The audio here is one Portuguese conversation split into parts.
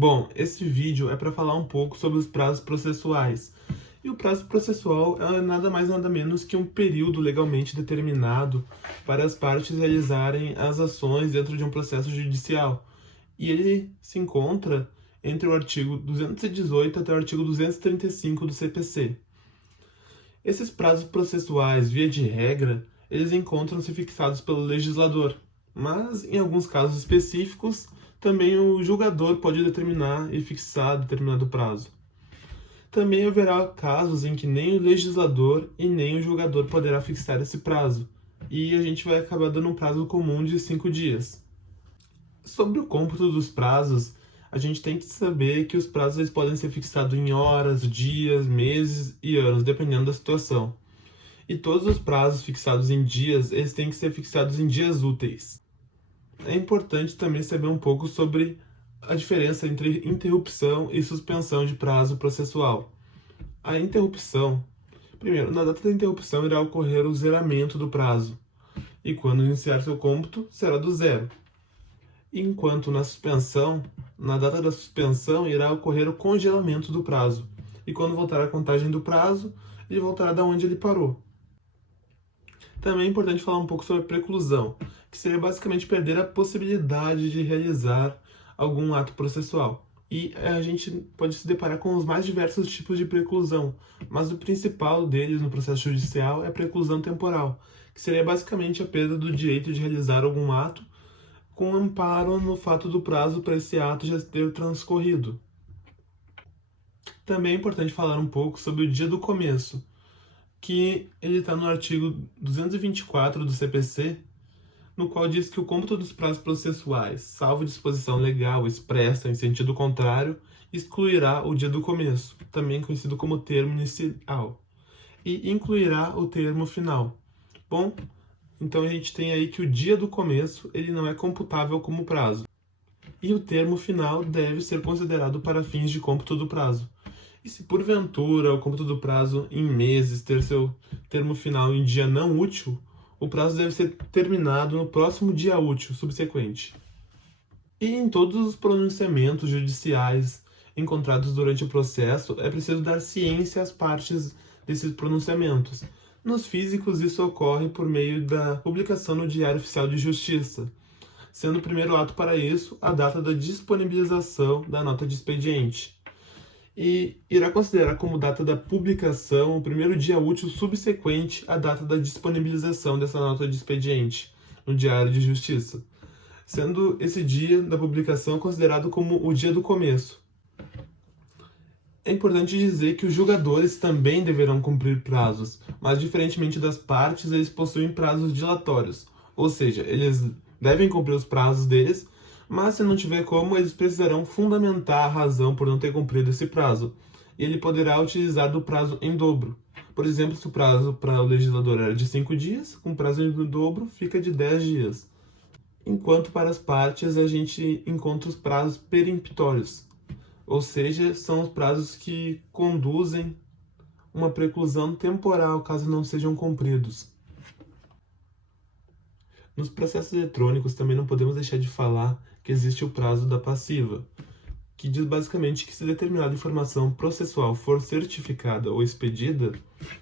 Bom, esse vídeo é para falar um pouco sobre os prazos processuais. E o prazo processual é nada mais nada menos que um período legalmente determinado para as partes realizarem as ações dentro de um processo judicial. E ele se encontra entre o artigo 218 até o artigo 235 do CPC. Esses prazos processuais, via de regra, eles encontram-se fixados pelo legislador, mas em alguns casos específicos, também o julgador pode determinar e fixar determinado prazo. Também haverá casos em que nem o legislador e nem o julgador poderá fixar esse prazo, e a gente vai acabar dando um prazo comum de 5 dias. Sobre o cômputo dos prazos, a gente tem que saber que os prazos eles podem ser fixados em horas, dias, meses e anos, dependendo da situação. E todos os prazos fixados em dias, eles têm que ser fixados em dias úteis. É importante também saber um pouco sobre a diferença entre interrupção e suspensão de prazo processual. A interrupção, primeiro, na data da interrupção irá ocorrer o zeramento do prazo, e quando iniciar seu cômputo, será do zero. Enquanto na suspensão, na data da suspensão, irá ocorrer o congelamento do prazo, e quando voltar a contagem do prazo, ele voltará da onde ele parou. Também é importante falar um pouco sobre a preclusão, que seria basicamente perder a possibilidade de realizar algum ato processual. E a gente pode se deparar com os mais diversos tipos de preclusão, mas o principal deles no processo judicial é a preclusão temporal, que seria basicamente a perda do direito de realizar algum ato com amparo no fato do prazo para esse ato já ter transcorrido. Também é importante falar um pouco sobre o dia do começo, que ele está no artigo 224 do CPC, no qual diz que o cômputo dos prazos processuais, salvo disposição legal expressa em sentido contrário, excluirá o dia do começo, também conhecido como termo inicial, e incluirá o termo final. Bom, então a gente tem aí que o dia do começo ele não é computável como prazo, e o termo final deve ser considerado para fins de cômputo do prazo. E se porventura o cômputo do prazo em meses ter seu termo final em dia não útil, o prazo deve ser terminado no próximo dia útil subsequente. E em todos os pronunciamentos judiciais encontrados durante o processo, é preciso dar ciência às partes desses pronunciamentos. Nos físicos, isso ocorre por meio da publicação no Diário Oficial de Justiça, sendo o primeiro ato para isso a data da disponibilização da nota de expediente. E irá considerar como data da publicação o primeiro dia útil subsequente à data da disponibilização dessa nota de expediente no Diário de Justiça, sendo esse dia da publicação considerado como o dia do começo. É importante dizer que os julgadores também deverão cumprir prazos, mas diferentemente das partes, eles possuem prazos dilatórios, ou seja, eles devem cumprir os prazos deles, mas se não tiver como, eles precisarão fundamentar a razão por não ter cumprido esse prazo, e ele poderá utilizar do prazo em dobro. Por exemplo, se o prazo para o legislador era de 5 dias, com prazo em dobro fica de 10 dias. Enquanto para as partes a gente encontra os prazos peremptórios, ou seja, são os prazos que conduzem uma preclusão temporal caso não sejam cumpridos. Nos processos eletrônicos também não podemos deixar de falar que existe o prazo da passiva, que diz basicamente que se determinada informação processual for certificada ou expedida,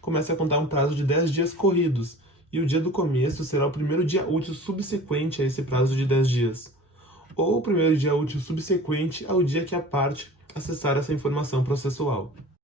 começa a contar um prazo de 10 dias corridos, e o dia do começo será o primeiro dia útil subsequente a esse prazo de 10 dias, ou o primeiro dia útil subsequente ao dia que a parte acessar essa informação processual.